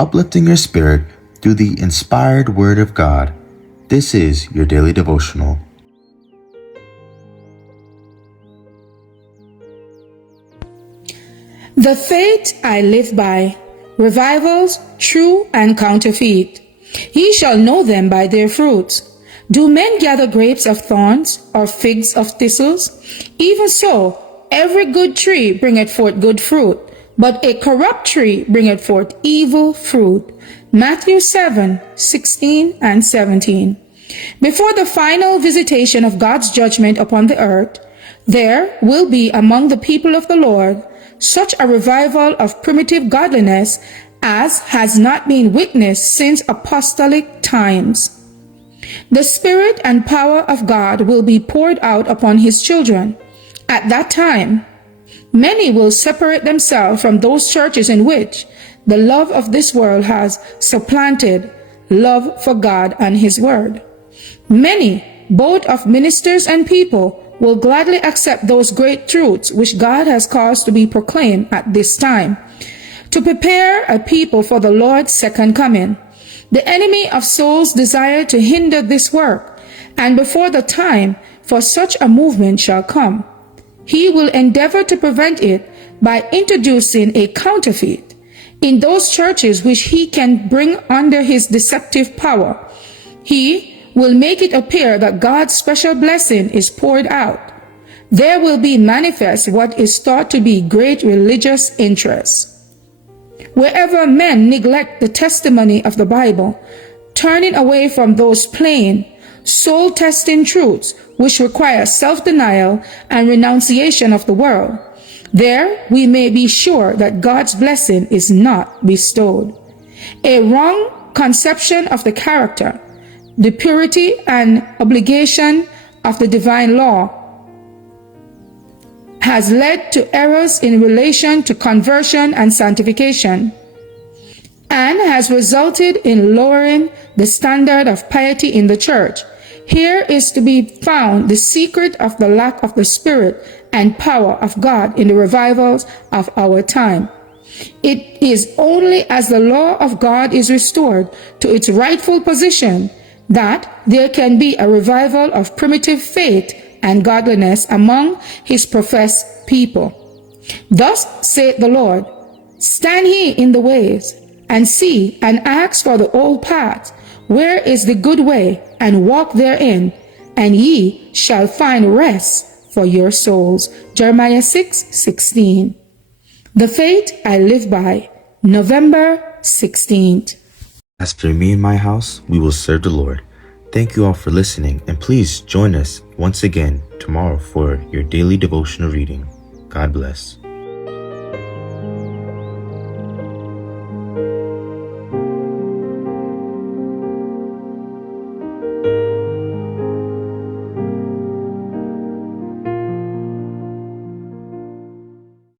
uplifting your spirit through the inspired Word of God. This is your daily devotional. The faith I live by, revivals, true and counterfeit. Ye shall know them by their fruits. Do men gather grapes of thorns, or figs of thistles? Even so, every good tree bringeth forth good fruit, but a corrupt tree bringeth forth evil fruit. Matthew 7:16 and 17. Before the final visitation of God's judgment upon the earth, there will be among the people of the Lord such a revival of primitive godliness as has not been witnessed since apostolic times. The Spirit and power of God will be poured out upon His children. At that time, many will separate themselves from those churches in which the love of this world has supplanted love for God and His Word. Many, both of ministers and people, will gladly accept those great truths which God has caused to be proclaimed at this time, to prepare a people for the Lord's second coming. The enemy of souls desire to hinder this work, and before the time for such a movement shall come, he will endeavor to prevent it by introducing a counterfeit in those churches which he can bring under his deceptive power. He will make it appear that God's special blessing is poured out. There will be manifest what is thought to be great religious interest. Wherever men neglect the testimony of the Bible, turning away from those plain, soul-testing truths which require self-denial and renunciation of the world, there we may be sure that God's blessing is not bestowed. A wrong conception of the character, the purity and obligation of the divine law has led to errors in relation to conversion and sanctification, and has resulted in lowering the standard of piety in the church. Here is to be found the secret of the lack of the Spirit and power of God in the revivals of our time. It is only as the law of God is restored to its rightful position that there can be a revival of primitive faith and godliness among His professed people. Thus saith the Lord, stand ye in the ways, and see, and ask for the old paths, where is the good way, and walk therein, and ye shall find rest for your souls. Jeremiah 6:16. The faith I live by, November 16th. As for me and my house, we will serve the Lord. Thank you all for listening, and please join us once again tomorrow for your daily devotional reading. God bless.